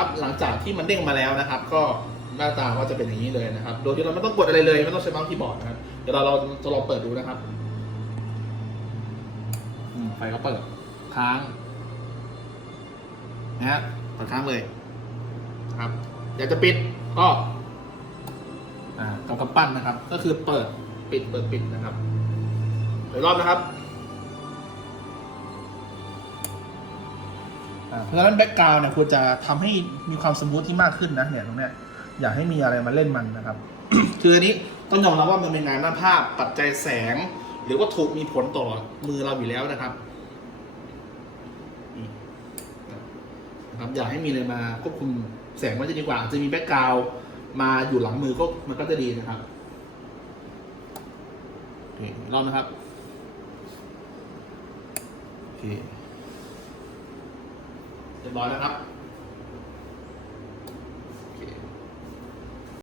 ครับ หลังจากที่มันเด้งมาแล้วนะครับ ก็หน้าตาก็จะเป็นอย่างนี้เลยนะครับ โดยที่เราไม่ต้องกดอะไรเลย ไม่ต้องใช้เมาส์คีย์บอร์ดนะครับ เดี๋ยวเราเราจะลองเปิดดูนะครับไฟก็เปิดค้างนะฮะเปิดค้างเลยนะครับ อยากจะปิดก็อ่ากำกำปั้นนะครับ ก็คือเปิดปิดเปิดปิดนะครับเดี๋ยวรอบนะครับ เพราะฉะนั้นแบ็กกราวน์เนี่ยควรจะทำให้มีความสมูทที่มากขึ้นนะเนี่ยตรงเนี้ยอย่าให้มีอะไรมาเล่นมันนะครับ คืออันนี้ต้องยอมรับว่ามันเป็นงานหน้าภาพปัจจัยแสง หรือวัตถุมีผลต่อมือเราอยู่แล้วนะครับนะครับ อย่าให้มีอะไรมาควบคุมแสงมันจะดีกว่า จะมีแบ็กกราวน์มาอยู่หลังมือก็มันก็จะดีนะครับโอเครอบนะครับโอเค เรียบร้อยแล้วครับ